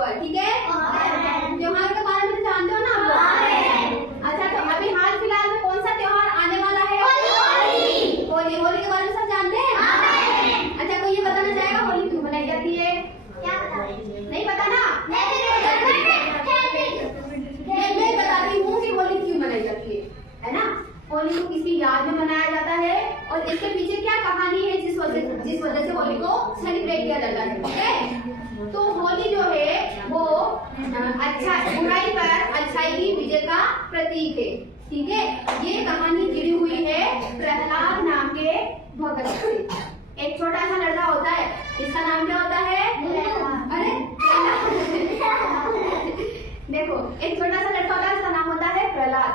ऊपर, ठीक है? त्योहार के बारे में जानते हो ना आप लोग? अच्छा, तो अभी हाल फिलहाल में कौन सा त्योहार आने वाला है? होली। होली के बारे में सब जानते हैं? अच्छा, कोई ये बताना चाहेगा होली क्यों मनाई जाती है? नहीं पता ना? मैं बताती हूँ कि होली क्यों मनाई जाती है ना? होली को किसी याद में मनाया जाता है और इसके पीछे क्या कहानी है जिस वजह से होली को सेलिब्रेट किया जाता है, ठीक है? तो होली जो है वो बुराई पर अच्छाई की विजय का प्रतीक है, ठीक है? ये कहानी जुड़ी हुई है प्रहलाद नाम के भगत से। एक छोटा सा लड़का होता है, इसका नाम क्या होता है? अरे देखो, एक छोटा सा लड़का होता है, इसका नाम होता है प्रहलाद,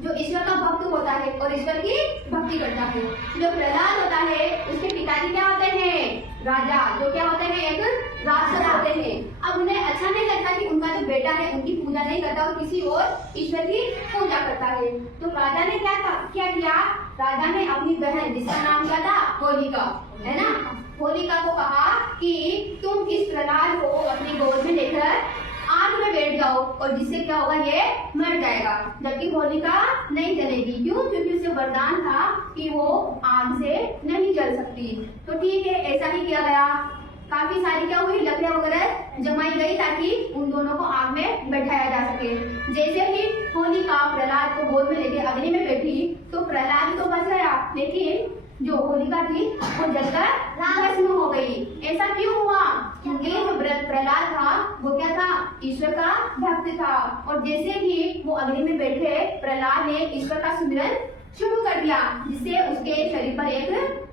जो ईश्वर का भक्त होता है और ईश्वर की भक्ति करता है। जो प्रहलाद होता है उसके पिताजी क्या होते हैं? राजा, जो क्या होते हैं? एक राक्षस होते हैं। अब उन्हें अच्छा नहीं लगता कि उनका जो बेटा है उनकी पूजा नहीं करता और किसी और ईश्वर की पूजा करता है। तो राजा ने क्या किया? राजा ने अपनी बहन, जिसका नाम क्या था? होलिका, है ना? होलिका को कहा कि तुम इस प्रहलाद को अपनी गोद में लेकर आग में बैठ जाओ और जिससे क्या होगा? ये मर जाएगा। जबकि होलिका नहीं जलेगी, क्यों? क्योंकि उसे वरदान था कि वो आग से नहीं जल सकती। तो ठीक है, ऐसा ही किया गया। काफी सारी क्या हुई? लकड़ियां वगैरह जमाई गई ताकि उन दोनों को आग में बैठाया जा सके। जैसे ही होलिका प्रहलाद को गोद में लेके अग्नि में बैठी तो प्रहलाद तो बच गया, लेकिन जो होलिका थी वो जलकर भस्म हो गई। ऐसा क्यों हुआ? क्योंकि जो प्रहलाद था वो क्या था? ईश्वर का भक्त था। और जैसे ही वो अग्नि में बैठे, प्रहलाद ने ईश्वर का सुमिरन शुरू कर दिया, जिससे उसके शरीर पर एक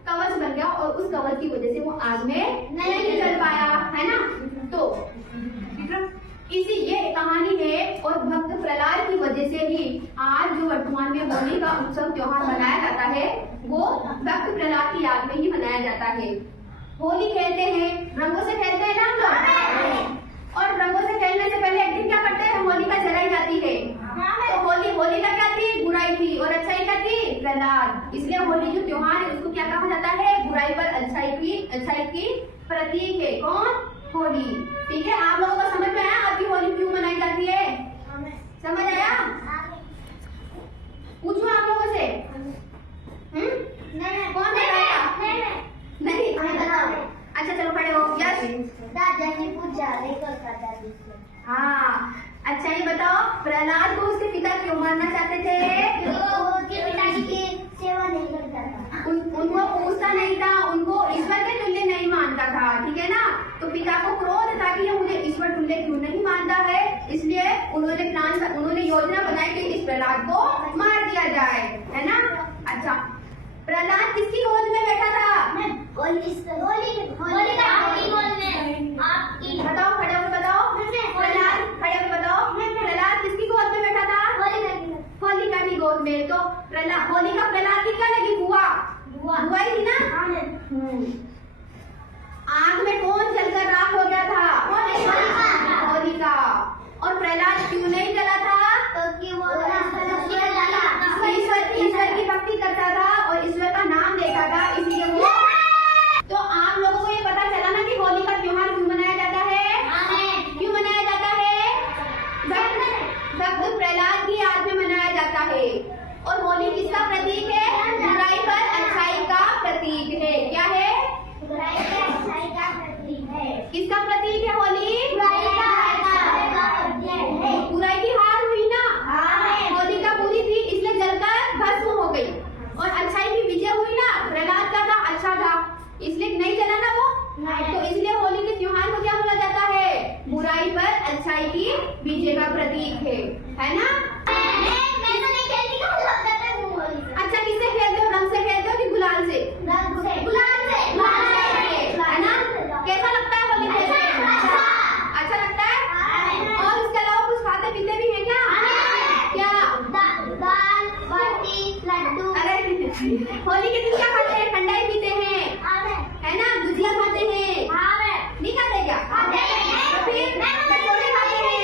कवच बन गया और उस कवच की वजह से वो आग में नहीं जल पाया, है ना? तो इसी ये कहानी है और भक्त प्रहलाद की वजह से ही आज जो वर्तमान में होली का उत्सव त्योहार मनाया जाता है वो भक्त प्रहलाद की याद में ही मनाया जाता है। होली खेलते हैं, रंगों से खेलते हैं ना हम लोग, और रंगों से खेलने से पहले एक दिन क्या करते हैं? होलिका जलाई जाती है। तो होलिका क्या थी? बुराई थी और अच्छाई क्या थी? प्रहलाद। इसलिए होली जो त्योहार है उसको क्या कहा जाता है? बुराई पर अच्छाई की प्रतीक है। कौन? होली। ठीक है, आप लोगों को समझ में आया आपकी होली क्यों मनाई जाती है? समझ आया? पूछूं आप लोगों से? कौन बताया? नहीं बताओ। अच्छा चलो खड़े हो। यस, दादा ने पूछा हाँ। अच्छा ये बताओ, प्रहलाद को उसके पिता क्यों मारना चाहते थे? उसके पिताजी की सेवा नहीं करता था, उनको पूछता नहीं था, उनको ईश्वर के तुल्य नहीं मानता था, ठीक है ना? तो पिता को क्रोध था कि ये मुझे ईश्वर तुल्य क्यों नहीं मानता है, इसलिए उन्होंने योजना बनाई कि इस प्रहलाद को मार दिया जाए, है ना? अच्छा, प्रहलाद किसकी गोद में बैठा था? बताओ, खड़े होकर बताओ। प्रहलाद खड़े होकर बताओ, प्रहलाद किसकी गोद में बैठा था? होलिका की गोद में। तो होलिका प्रहलाद की क्या लगी? बुआ ही थी ना? आग में कौन जलकर राख हो गया था? होलिका। और प्रहलाद क्यों नहीं जला था? क्योंकि वो ईश्वर की भक्ति करता था और ईश्वर का नाम लेता था, इसलिए वो। तो आप लोगों को ये पता चला ना कि होली का त्योहार क्यों मनाया जाता है? क्यों मनाया जाता है? भक्त प्रहलाद की याद में मनाया जाता है। और होली किसका प्रतीक है? बुराई पर अच्छाई का प्रतीक है। क्या है? बुराई पर अच्छाई का प्रतीक है। किसका प्रतीक है होली? बुराई का अच्छाई का प्रतीक है। बुराई की हार हुई ना? होली का बुरी थी इसलिए जलकर भस्म हो गई और अच्छाई की विजय हुई ना? प्रहलाद का था अच्छा था इसलिए नहीं जला ना वो। तो इसलिए होली के त्योहार को क्या बोला जाता है? बुराई पर अच्छाई की विजय का प्रतीक है ना? मैं तो नहीं खेलती हूँ, अच्छा, किससे खेलते हो? रंग से खेलते हो कि गुलाल से? गुलाल से, है ना? कैसा लगता है होली खेलते? अच्छा लगता है? और इसके अलावा कुछ खाते पीते भी हैं क्या? क्या? दाल, बाटी, लड्डू। अरे होली के दिन क्या खाते हैं? ठंडाई पीते हैं, है ना? गुजिया खाते हैं, नहीं खाते क्या? तो फिर कचौड़ी खाते हैं,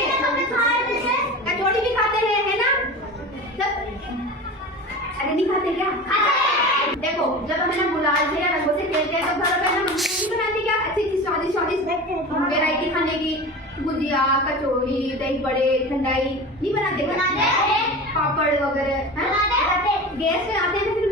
कचौड़ी भी खाते हैं, है ना? अरे नहीं खाते क्या? देखो, जब हम ना गुलाल से या रंगों से खेलते हैं तो घर पर ना मम्मी नहीं बनाती क्या अच्छी अच्छी स्वादिष्ट वेरायटी खाने की? गुजिया, कचौड़ी, दही बड़े, ठंडाई नहीं बनाते? बनाते हैं। पापड़ वगैरह हाँ? बनाते हैं। गेस्ट आते हैं